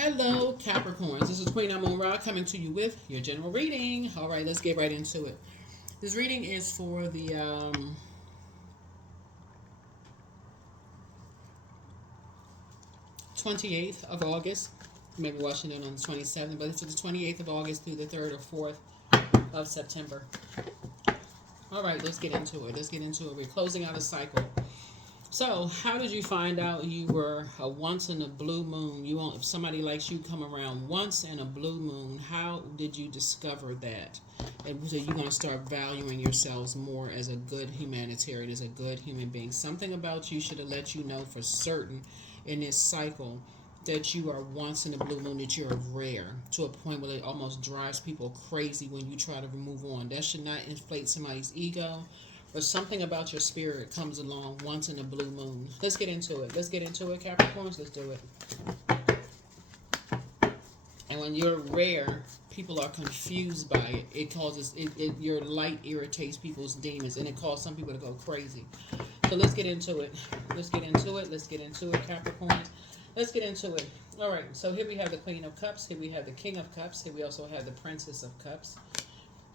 Hello, Capricorns. This is Queen Amun Ra coming to you with your general reading. All right, let's get right into it. This reading is for the 28th of August. You may be watching it on the 27th, but it's the 28th of August through the 3rd or 4th of September. All right, let's get into it. We're closing out a cycle. So, how did you find out you were a once in a blue moon? You want, if somebody likes you come around once in a blue moon, how did you discover that? And so you're going to start valuing yourselves more as a good humanitarian, as a good human being. Something about you should have let you know for certain in this cycle that you are once in a blue moon, that you're rare, to a point where it almost drives people crazy when you try to move on. That should not inflate somebody's ego, but something about your spirit comes along once in a blue moon. Let's get into it, Capricorns. Let's do it. And when you're rare, people are confused by it. It causes your light irritates people's demons, and it causes some people to go crazy. So let's get into it. Capricorns. Let's get into it. All right. So here we have the Queen of Cups. Here we have the King of Cups. Here we also have the Princess of Cups.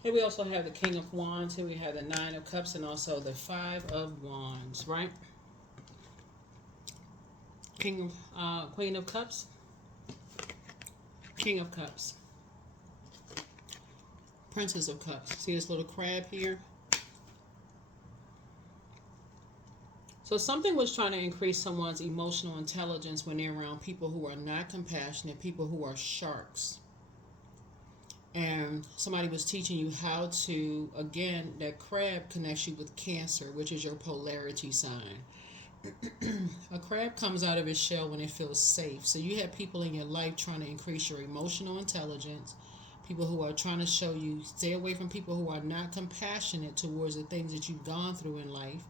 Here we also have the King of Wands. Here we have the Nine of Cups, and also the Five of Wands. Right. Queen of Cups. King of Cups. Princess of Cups. See this little crab here? So something was trying to increase someone's emotional intelligence when they're around people who are not compassionate, people who are sharks. And somebody was teaching you how to, again, that crab connects you with Cancer, which is your polarity sign. A crab comes out of its shell when it feels safe. So you have people in your life trying to increase your emotional intelligence, people who are trying to show you, stay away from people who are not compassionate towards the things that you've gone through in life.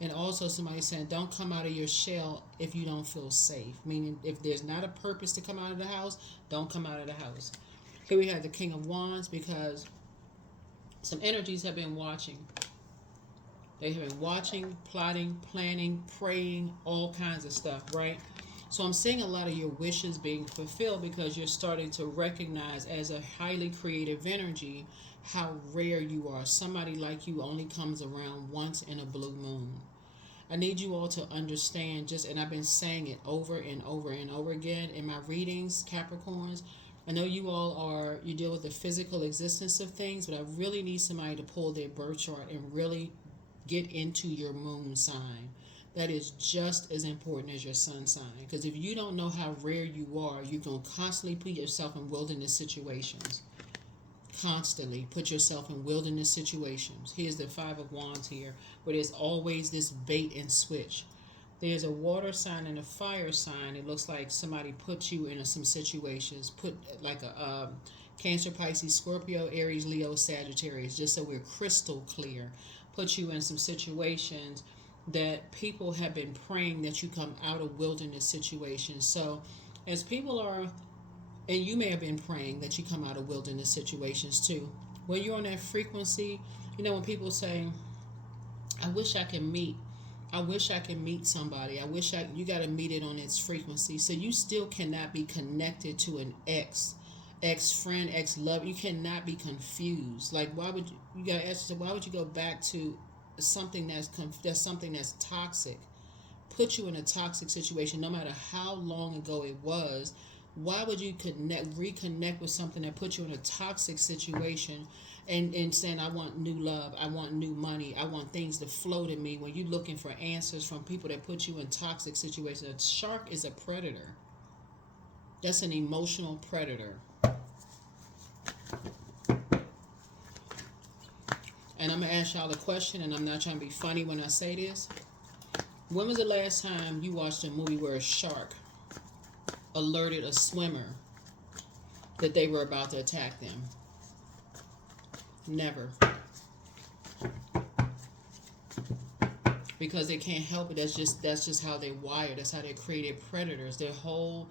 And also somebody saying, don't come out of your shell if you don't feel safe. Meaning, if there's not a purpose to come out of the house, don't come out of the house. Here we have the King of Wands, because some energies have been watching. They have been watching, plotting, planning, praying, all kinds of stuff, right? So I'm seeing a lot of your wishes being fulfilled because you're starting to recognize, as a highly creative energy, how rare you are. Somebody like you only comes around once in a blue moon. I need you all to understand, and I've been saying it over and over and over again in my readings, Capricorns. I know you deal with the physical existence of things, but I really need somebody to pull their birth chart and really get into your moon sign. That is just as important as your sun sign. Because if you don't know how rare you are, you're going to constantly put yourself in wilderness situations. Constantly put yourself in wilderness situations. Here's the Five of Wands here, where there's always this bait and switch. There's a water sign and a fire sign. It looks like somebody put you in some situations. Put like a Cancer, Pisces, Scorpio, Aries, Leo, Sagittarius, just so we're crystal clear. Put you in some situations that people have been praying that you come out of wilderness situations. So as people are, and you may have been praying that you come out of wilderness situations too. When you're on that frequency, when people say, I wish I can meet somebody. You got to meet it on its frequency. So you still cannot be connected to an ex-friend, ex-love. You cannot be confused. Like, why would you got to ask yourself, why would you go back to something that's toxic? Put you in a toxic situation, no matter how long ago it was. Why would you reconnect with something that put you in a toxic situation and saying, I want new love, I want new money, I want things to flow to me, when you're looking for answers from people that put you in toxic situations? A shark is a predator. That's an emotional predator. And I'm going to ask y'all a question, and I'm not trying to be funny when I say this. When was the last time you watched a movie where a shark alerted a swimmer that they were about to attack them? Never. Because they can't help it. That's just how they wired. That's how they created predators. Their whole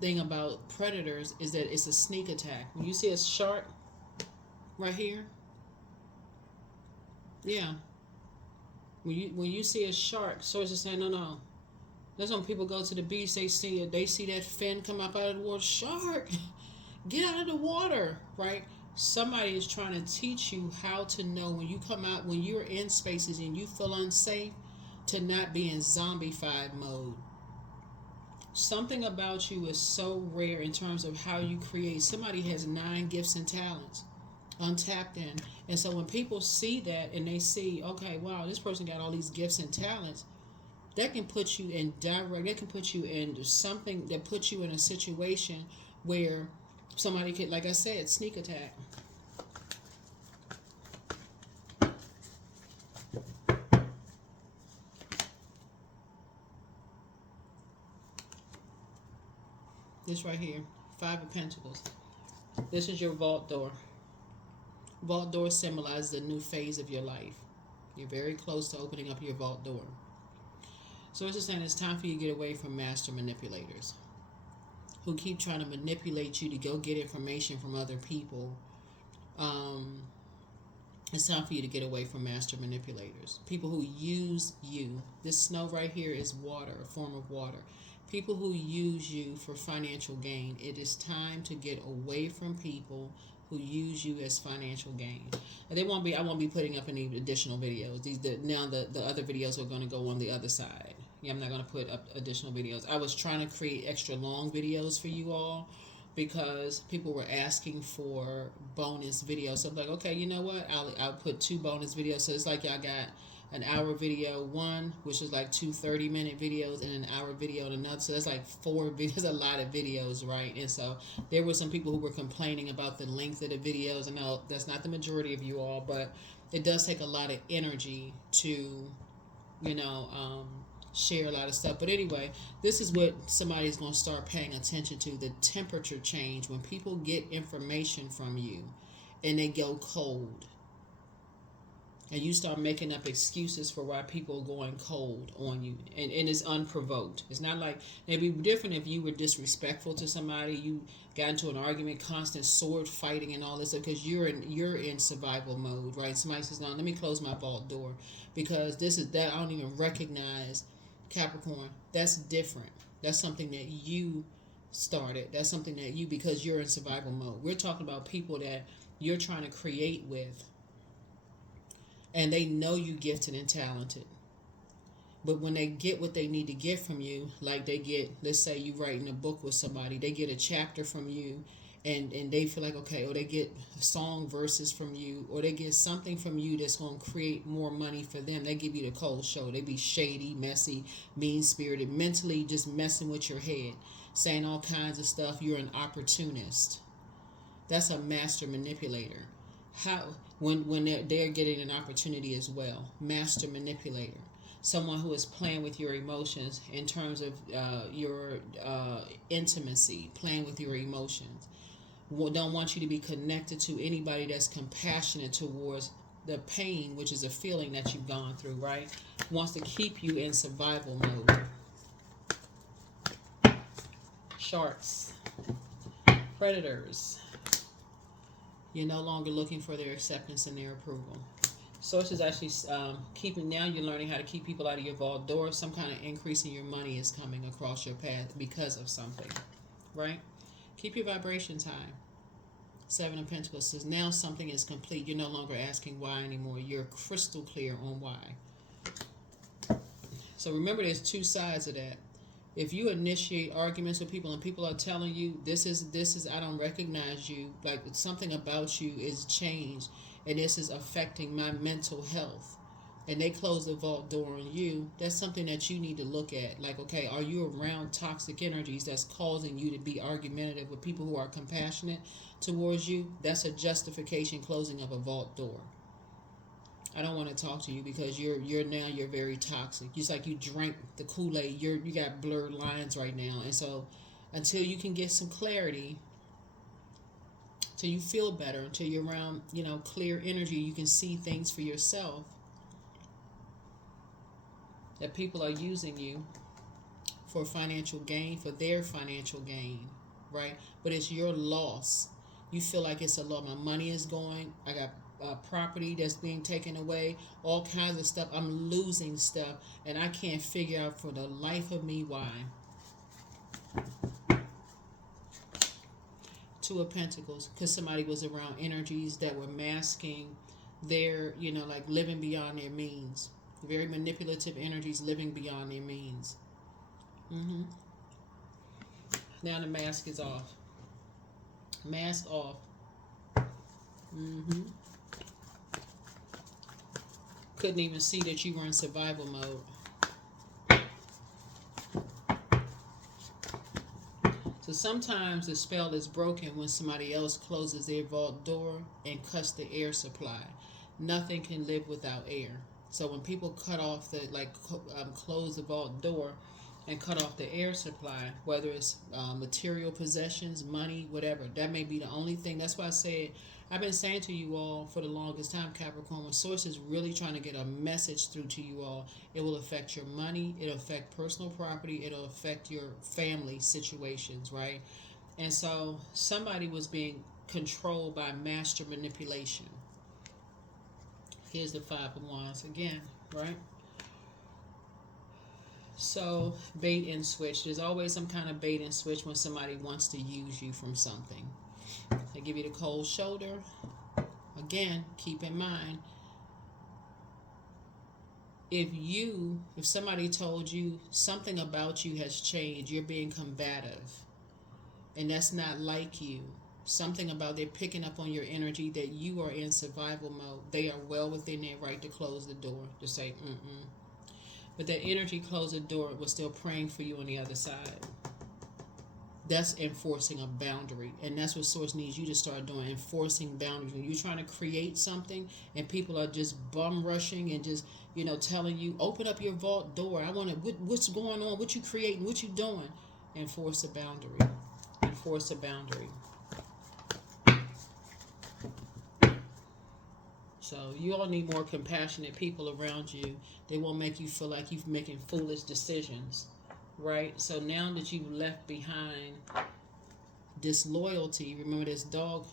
thing about predators is that it's a sneak attack. When you see a shark right here, yeah. When you see a shark, sources are saying, no. That's when people go to the beach, they see that fin come up out of the water. Shark, get out of the water, right? Somebody is trying to teach you how to know when you come out, when you're in spaces and you feel unsafe, to not be in zombified mode. Something about you is so rare in terms of how you create. Somebody has 9 gifts and talents untapped in. And so when people see that and they see, okay, wow, this person got all these gifts and talents, that can put you in that can put you in something that puts you in a situation where somebody could, like I said, sneak attack. This right here, 5 of Pentacles. This is your vault door. Vault door symbolizes a new phase of your life. You're very close to opening up your vault door. So it's just saying it's time for you to get away from master manipulators who keep trying to manipulate you to go get information from other people. It's time for you to get away from master manipulators. People who use you. This snow right here is water, a form of water. People who use you for financial gain. It is time to get away from people who use you as financial gain. And I won't be putting up any additional videos. The other videos are going to go on the other side. Yeah, I'm not going to put up additional videos. I was trying to create extra long videos for you all because people were asking for bonus videos. So I'm like, okay, you know what? I'll put 2 bonus videos. So it's like y'all got an hour video one, which is like 2 30-minute videos, and an hour video and another. So that's like 4 videos, a lot of videos, right? And so there were some people who were complaining about the length of the videos. I know that's not the majority of you all, but it does take a lot of energy to, share a lot of stuff. But anyway, this is what somebody's going to start paying attention to, the temperature change. When people get information from you and they go cold, and you start making up excuses for why people are going cold on you, and it's unprovoked. It's not like, it'd be different if you were disrespectful to somebody, you got into an argument, constant sword fighting and all this stuff, because you're in survival mode, right? Somebody says, no, let me close my vault door because this is that. I don't even recognize Capricorn. That's different. That's something that you started. That's something that you, because you're in survival mode. We're talking about people that you're trying to create with, and they know you gifted and talented. But when they get what they need to get from you, like they get, let's say you writing a book with somebody, they get a chapter from you, and they feel like, okay, or they get song verses from you, or they get something from you that's going to create more money for them. They give you the cold show. They be shady, messy, mean-spirited, mentally just messing with your head, saying all kinds of stuff. You're an opportunist. That's a master manipulator. How when they're getting an opportunity as well. Master manipulator. Someone who is playing with your emotions in terms of your intimacy, playing with your emotions. Don't want you to be connected to anybody that's compassionate towards the pain, which is a feeling that you've gone through, right? Wants to keep you in survival mode. Sharks. Predators. You're no longer looking for their acceptance and their approval. Sources actually now you're learning how to keep people out of your vault door. Some kind of increase in your money is coming across your path because of something, right? Keep your vibrations high. 7 of Pentacles says now something is complete. You're no longer asking why anymore. You're crystal clear on why. So remember, there's 2 sides of that. If you initiate arguments with people and people are telling you this is I don't recognize you, like something about you is changed and this is affecting my mental health, and they close the vault door on you, that's something that you need to look at. Like, okay, are you around toxic energies that's causing you to be argumentative with people who are compassionate towards you? That's a justification closing of a vault door. I don't want to talk to you because you're very toxic. It's like you drank the Kool-Aid. You got blurred lines right now. And so until you can get some clarity, till you feel better, until you're around, clear energy, you can see things for yourself, that people are using you for financial gain, for their financial gain, right? But it's your loss. You feel like it's a loss. My money is going. I got property that's being taken away, all kinds of stuff. I'm losing stuff, and I can't figure out for the life of me why. Two of Pentacles, because somebody was around energies that were masking their, like living beyond their means. Very manipulative energies living beyond their means. Now the mask is off. Mask off. Couldn't even see that you were in survival mode. So sometimes the spell is broken when somebody else closes their vault door and cuts the air supply. Nothing can live without air. So when people cut off the, close the vault door and cut off the air supply, whether it's material possessions, money, whatever, that may be the only thing. That's why I said, I've been saying to you all for the longest time, Capricorn, when Source is really trying to get a message through to you all, it will affect your money, it'll affect personal property, it'll affect your family situations, right? And so somebody was being controlled by master manipulation. Here's the Five of Wands again, right? So bait and switch. There's always some kind of bait and switch when somebody wants to use you from something. They give you the cold shoulder. Again, keep in mind, if somebody told you something about you has changed, you're being combative, and that's not like you. Something about they're picking up on your energy that you are in survival mode. They are well within their right to close the door, to say, But that energy closed the door was still praying for you on the other side. That's enforcing a boundary. And that's what Source needs you to start doing, enforcing boundaries. When you're trying to create something and people are just bum rushing and just, telling you, open up your vault door. I want to, what's going on? What you creating? What you doing? Enforce a boundary. Enforce a boundary. So you all need more compassionate people around you. They won't make you feel like you're making foolish decisions, right? So now that you've left behind disloyalty, remember this dog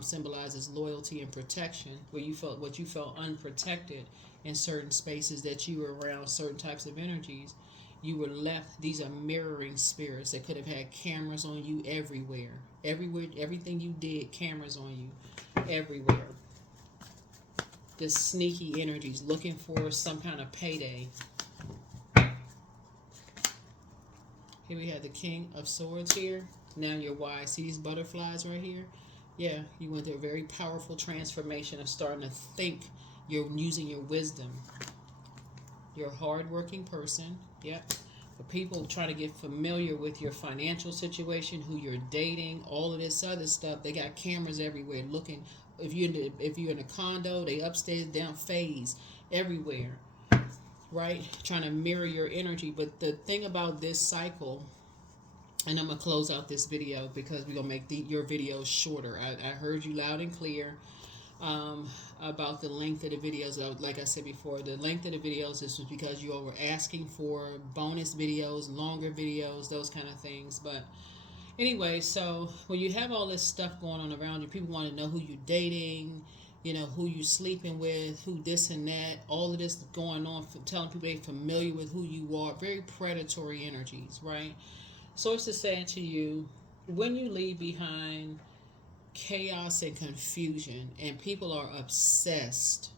symbolizes loyalty and protection, where you felt unprotected in certain spaces that you were around certain types of energies. You were left, these are mirroring spirits that could have had cameras on you everywhere. Everything you did, cameras on you everywhere. This sneaky energies looking for some kind of payday. Here we have the King of Swords here. Now you're wise. See these butterflies right here? Yeah, you went through a very powerful transformation of starting to think. You're using your wisdom. You're a hardworking person. Yep. But people try to get familiar with your financial situation, who you're dating, all of this other stuff. They got cameras everywhere looking. If you're in a condo, they upstairs, down, phase everywhere, right? Trying to mirror your energy. But the thing about this cycle, and I'm gonna close out this video because we're gonna make your videos shorter. I heard you loud and clear about the length of the videos. Like I said before, the length of the videos, this was because you all were asking for bonus videos, longer videos, those kind of things. But anyway, so when you have all this stuff going on around you, people want to know who you're dating, who you sleeping with, who this and that, all of this going on, telling people they're familiar with who you are. Very predatory energies, right? Source is saying to you, when you leave behind chaos and confusion, and people are obsessed,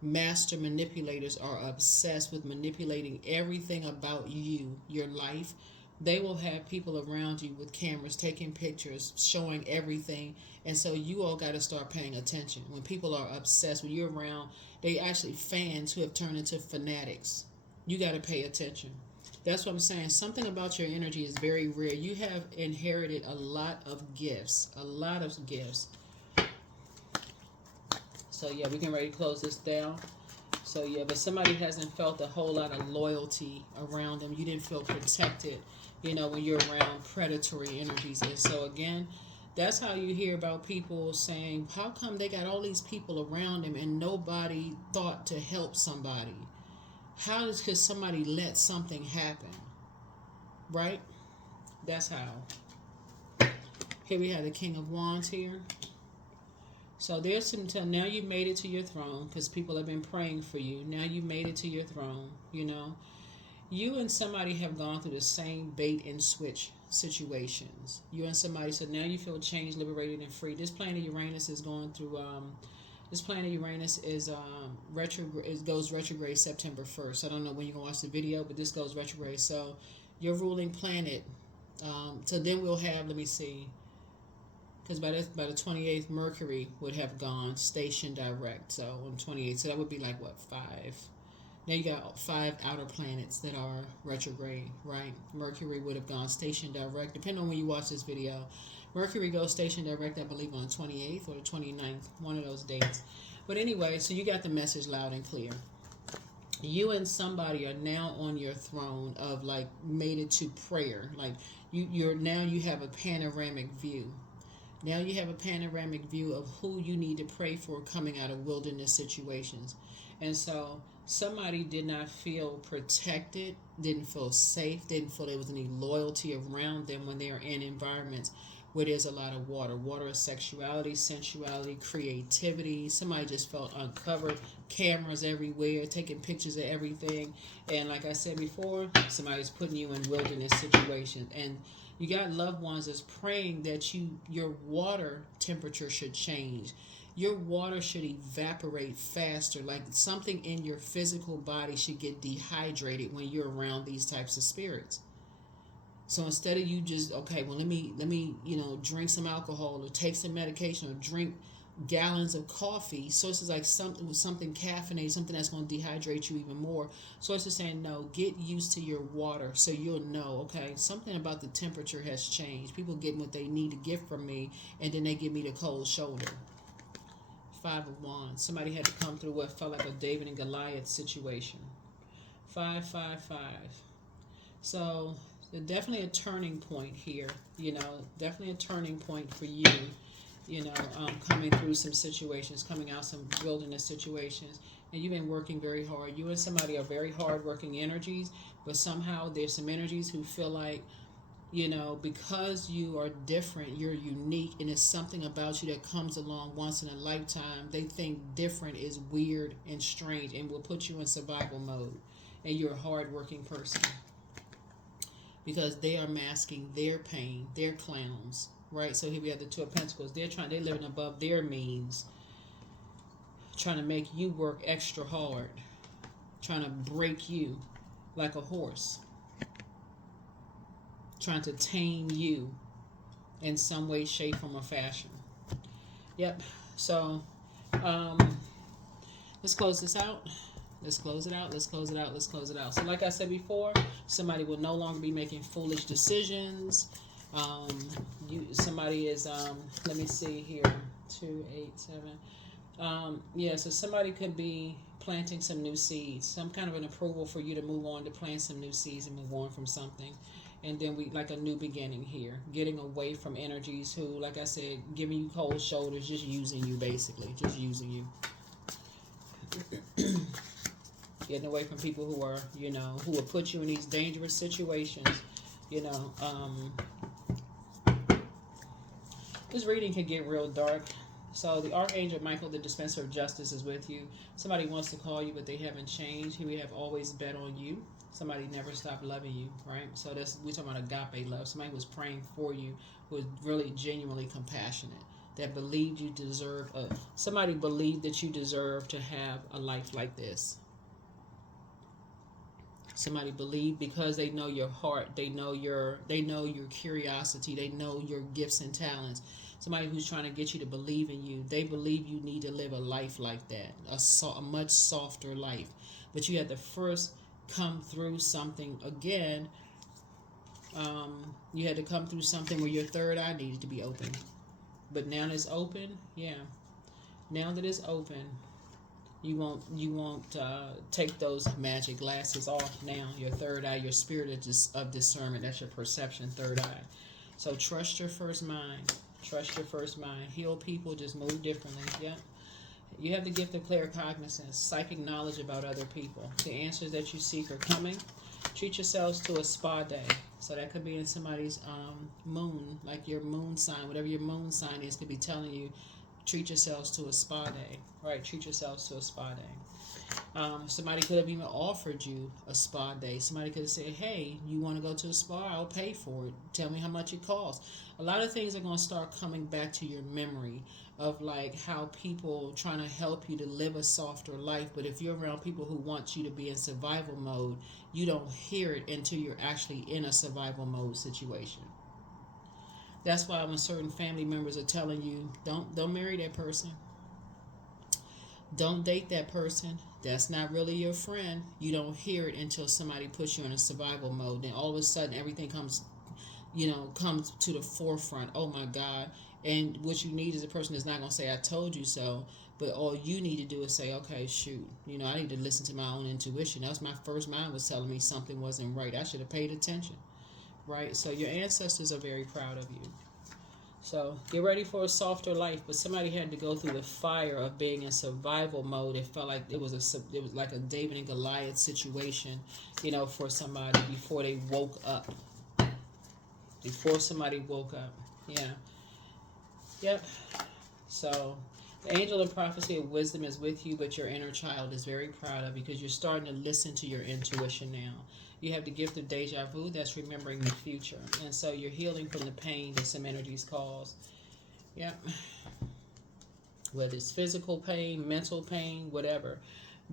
master manipulators are obsessed with manipulating everything about you, your life. They will have people around you with cameras taking pictures, showing everything. And so you all got to start paying attention. When people are obsessed, when you're around, they actually fans who have turned into fanatics. You got to pay attention. That's what I'm saying. Something about your energy is very rare. You have inherited a lot of gifts. A lot of gifts. So yeah, we can ready to close this down. So yeah, but somebody hasn't felt a whole lot of loyalty around them. You didn't feel protected, when you're around predatory energies. And so again, that's how you hear about people saying, how come they got all these people around them and nobody thought to help somebody? How could somebody let something happen? Right? That's how. Here we have the King of Wands here. So there's some now you made it to your throne because people have been praying for you. Now you made it to your throne. You know, you and somebody have gone through the same bait and switch situations. You and somebody, so now you feel changed, liberated, and free. This planet Uranus is going through. This planet Uranus is retrograde. It goes retrograde September 1st. I don't know when you're gonna watch the video, but this goes retrograde. So your ruling planet. So then we'll have. Let me see. Because by the 28th, Mercury would have gone station direct. So on 28th, so that would be like what, 5? Now you got 5 outer planets that are retrograde, right? Mercury would have gone station direct, depending on when you watch this video. Mercury goes station direct, I believe, on the 28th or the 29th, one of those dates. But anyway, so you got the message loud and clear. You and somebody are now on your throne of like made it to prayer. Like you have a panoramic view. Now you have a panoramic view of who you need to pray for coming out of wilderness situations. And so somebody did not feel protected, didn't feel safe, didn't feel there was any loyalty around them when they are in environments where there's a lot of water. Water is sexuality, sensuality, creativity. Somebody just felt uncovered, cameras everywhere, taking pictures of everything. And like I said before, somebody's putting you in wilderness situations. And you got loved ones that's praying that your water temperature should change. Your water should evaporate faster. Like something in your physical body should get dehydrated when you're around these types of spirits. So instead of you just, okay, well, let me, drink some alcohol or take some medication or drink gallons of coffee. Sources like something caffeinated, something that's going to dehydrate you even more. Sources saying, no, get used to your water so you'll know, okay, something about the temperature has changed. People getting what they need to get from me, and then they give me the cold shoulder. 5 of Wands. Somebody had to come through what felt like a David and Goliath situation. 5, 5, 5. So definitely a turning point here. Definitely a turning point for you. Coming through some situations, coming out some wilderness situations, and you've been working very hard. You and somebody are very hard-working energies, but somehow there's some energies who feel like, because you are different, you're unique, and it's something about you that comes along once in a lifetime. They think different is weird and strange and will put you in survival mode, and you're a hard-working person because they are masking their pain, their clowns. Right, so here we have the 2 of Pentacles. They're living above their means, trying to make you work extra hard, trying to break you like a horse, trying to tame you in some way, shape, form, or fashion. Yep. So, let's close this out. Let's close it out. Let's close it out. Let's close it out. So, like I said before, somebody will no longer be making foolish decisions. Somebody is let me see here, 2, 8, 7. So somebody could be planting some new seeds, some kind of an approval for you to move on to plant some new seeds and move on from something. And then we like a new beginning here, getting away from energies who, like I said, giving you cold shoulders, just using you, basically just using you. Getting away from people who are, who will put you in these dangerous situations. This reading can get real dark. So the Archangel Michael, the dispenser of justice, is with you. Somebody wants to call you, but they haven't changed. Here we have always bet on you. Somebody never stopped loving you, right? So we're talking about agape love. Somebody who was praying for you, who was really genuinely compassionate, that believed you deserve somebody believed that you deserve to have a life like this. Somebody believed because they know your heart, they know your curiosity, they know your gifts and talents. Somebody who's trying to get you to believe in you. They believe you need to live a life like that, a much softer life. But you have to first come through something again. You had to come through something where your third eye needed to be open. But now that it's open, now that it's open, you won't take those magic glasses off now. Your third eye, your spirit of discernment, that's your perception, third eye. So trust your first mind. Trust your first mind. Heal people, just move differently. Yeah. You have the gift of claircognizance, psychic knowledge about other people. The answers that you seek are coming. Treat yourselves to a spa day. So that could be in somebody's moon, like your moon sign, whatever your moon sign is, could be telling you, treat yourselves to a spa day, right? Treat yourselves to a spa day. Somebody could have even offered you a spa day. Somebody could have said, hey, you want to go to a spa? I'll pay for it. Tell me how much it costs. A lot of things are going to start coming back to your memory of like how people trying to help you to live a softer life. But if you're around people who want you to be in survival mode, you don't hear it until you're actually in a survival mode situation. That's why when certain family members are telling you, don't marry that person, don't date that person, that's not really your friend, you don't hear it until somebody puts you in a survival mode. Then all of a sudden everything comes to the forefront. Oh my God. And what you need is a person that's not going to say I told you so, but all you need to do is say, okay, shoot, I need to listen to my own intuition. That was my first mind was telling me something wasn't right. I should have paid attention. Right? So your ancestors are very proud of you. So get ready for a softer life. But somebody had to go through the fire of being in survival mode. It felt like it was like a David and Goliath situation, for somebody before they woke up. Before somebody woke up. Yeah. Yep. So the angel of prophecy of wisdom is with you, but your inner child is very proud of you because you're starting to listen to your intuition now. You have the gift of deja vu, that's remembering the future. And so you're healing from the pain that some energies cause. Yep. Whether it's physical pain, mental pain, whatever.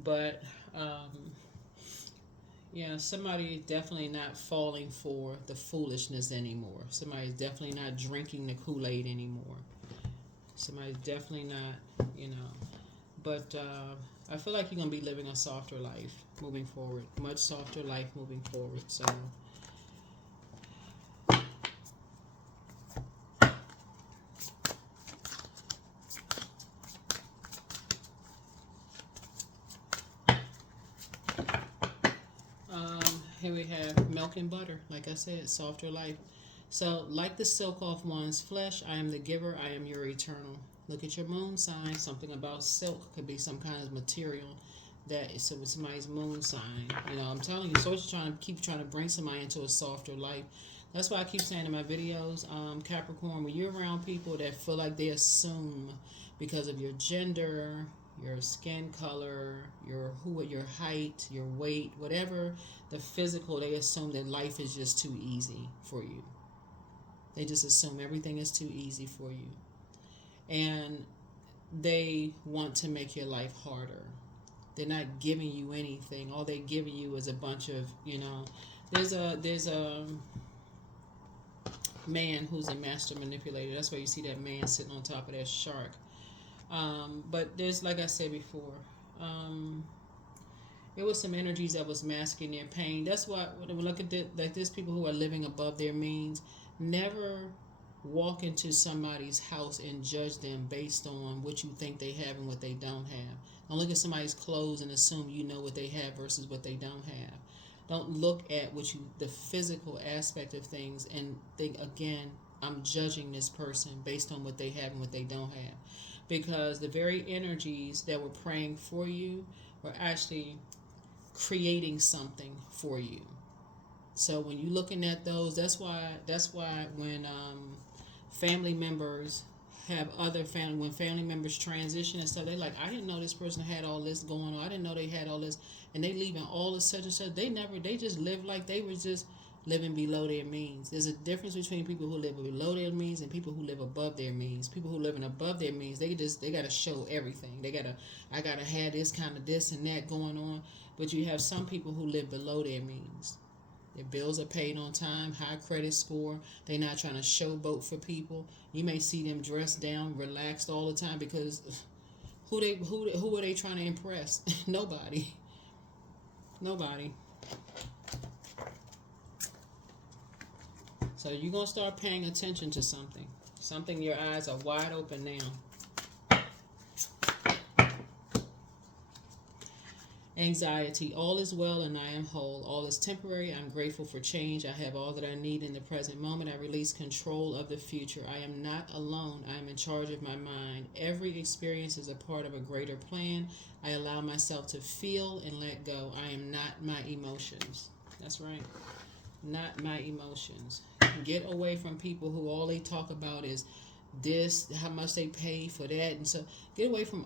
But, somebody definitely not falling for the foolishness anymore. Somebody's definitely not drinking the Kool-Aid anymore. Somebody's definitely not, But I feel like you're going to be living a softer life moving forward. Much softer life moving forward. So here we have milk and butter. Like I said, softer life. So like the silk off one's flesh, I am the giver, I am your eternal. Look at your moon sign. Something about silk could be some kind of material that is somebody's moon sign. I'm telling you, so it's trying to bring somebody into a softer life. That's why I keep saying in my videos, Capricorn, when you're around people that feel like they assume because of your gender, your skin color, your height, your weight, whatever the physical, they assume that life is just too easy for you. They just assume everything is too easy for you. And they want to make your life harder. They're not giving you anything. All they're giving you is a bunch of, there's a man who's a master manipulator. That's why you see that man sitting on top of that shark. But there's, like I said before, it was some energies that was masking their pain. That's why when we look at like there's people who are living above their means. Never walk into somebody's house and judge them based on what you think they have and what they don't have. Don't look at somebody's clothes and assume you know what they have versus what they don't have. Don't look at the physical aspect of things and think, again, I'm judging this person based on what they have and what they don't have. Because the very energies that were praying for you were actually creating something for you. So when you're looking at those, that's why when family members have other family, when family members transition and stuff, they like, I didn't know this person had all this going on. I didn't know they had all this, and they leaving all this such and such. They just live like they were just living below their means. There's a difference between people who live below their means and people who live above their means. People who living above their means, they gotta show everything. I gotta have this kind of this and that going on. But you have some people who live below their means. Their bills are paid on time, high credit score. They're not trying to showboat for people. You may see them dressed down, relaxed all the time because who are they trying to impress? Nobody. So you're going to start paying attention to something. Something your eyes are wide open now. Anxiety. All is well and I am whole. All is temporary. I'm grateful for change. I have all that I need in the present moment. I release control of the future. I am not alone. I am in charge of my mind. Every experience is a part of a greater plan. I allow myself to feel and let go. I am not my emotions. That's right. Not my emotions. Get away from people who all they talk about is this, how much they pay for that. And so get away from,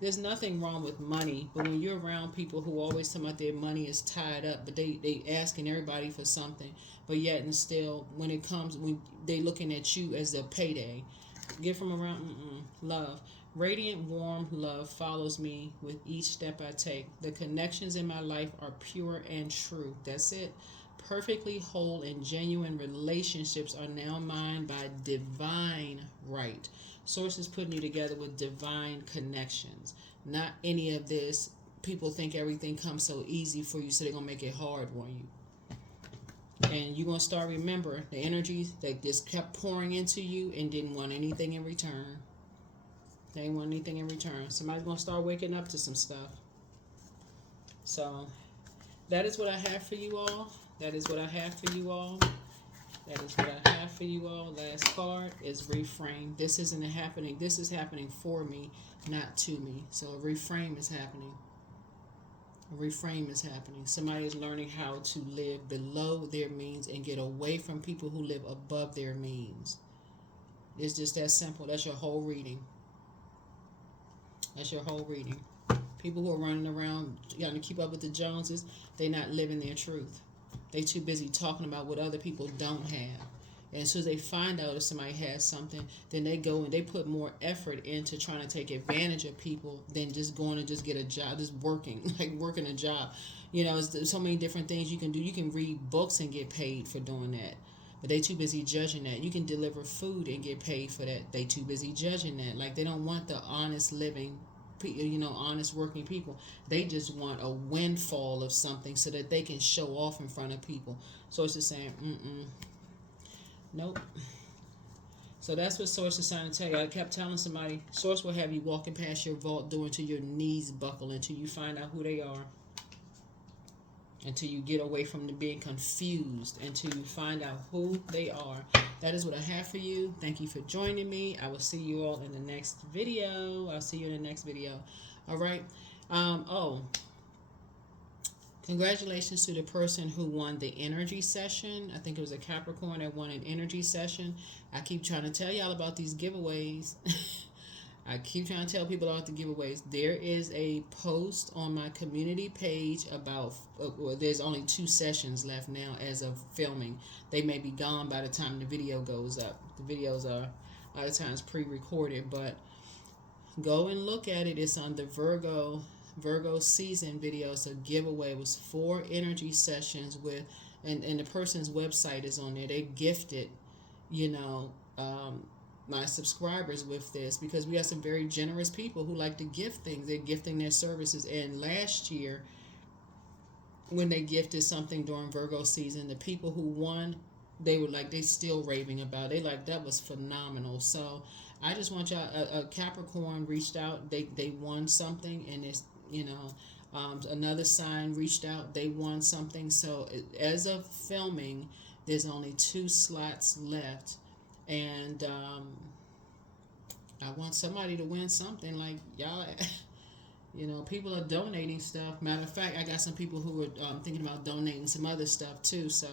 there's nothing wrong with money, but when you're around people who always talk about their money is tied up, but they asking everybody for something, but yet and still, when it comes, when they looking at you as a payday, get from around. Love. Radiant, warm love follows me with each step I take. The connections in my life are pure and true. That's it. Perfectly whole and genuine relationships are now mine by divine right. Source is putting you together with divine connections. Not any of this. People think everything comes so easy for you, so they're going to make it hard on you. And you're going to start remember the energies that just kept pouring into you and didn't want anything in return. They didn't want anything in return. Somebody's going to start waking up to some stuff. So that is what I have for you all. That is what I have for you all. That is what I have for you all. Last card is reframe. This isn't happening. This is happening for me, not to me. So a reframe is happening. A reframe is happening. Somebody is learning how to live below their means and get away from people who live above their means. It's just that simple. That's your whole reading. That's your whole reading. People who are running around trying to keep up with the Joneses, they're not living their truth. They too busy talking about what other people don't have. And as soon as they find out if somebody has something, then they go and they put more effort into trying to take advantage of people than just going to just get a job, just working, like working a job. You know, there's so many different things you can do. You can read books and get paid for doing that. But they too busy judging that. You can deliver food and get paid for that. They too busy judging that. Like they don't want the honest living, honest working people. They just want a windfall of something so that they can show off in front of people. So it's just saying, nope. So that's what Source is trying to tell you. I kept telling somebody, Source will have you walking past your vault door until your knees buckle, until you find out who they are. Until you get away from being confused, until you find out who they are. That is what I have for you. Thank you for joining me. I will see you all in the next video. I'll see you in the next video. All right. Congratulations to the person who won the energy session. I think it was a Capricorn that won an energy session. I keep trying to tell y'all about these giveaways. I keep trying to tell people about the giveaways. There is a post on my community page about, there's only 2 sessions left now as of filming. They may be gone by the time the video goes up. The videos are a lot of times pre-recorded, but go and look at it. It's on the Virgo season video. So giveaway. It was 4 energy sessions with, and the person's website is on there. They gifted, my subscribers with this, because we have some very generous people who like to gift things. They're gifting their services. And last year, when they gifted something during Virgo season, the people who won, they were like, they still raving about it. They like, that was phenomenal. So I just want y'all, a Capricorn reached out, they won something, and it's, another sign reached out, they won something. So as of filming, there's only 2 slots left. And I want somebody to win something. Like y'all, people are donating stuff. Matter of fact, I got some people who are thinking about donating some other stuff too. So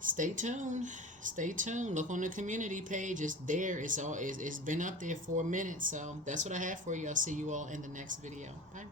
stay tuned. Stay tuned. Look on the community page. It's there. It's been up there for a minute. So that's what I have for you. I'll see you all in the next video. Bye.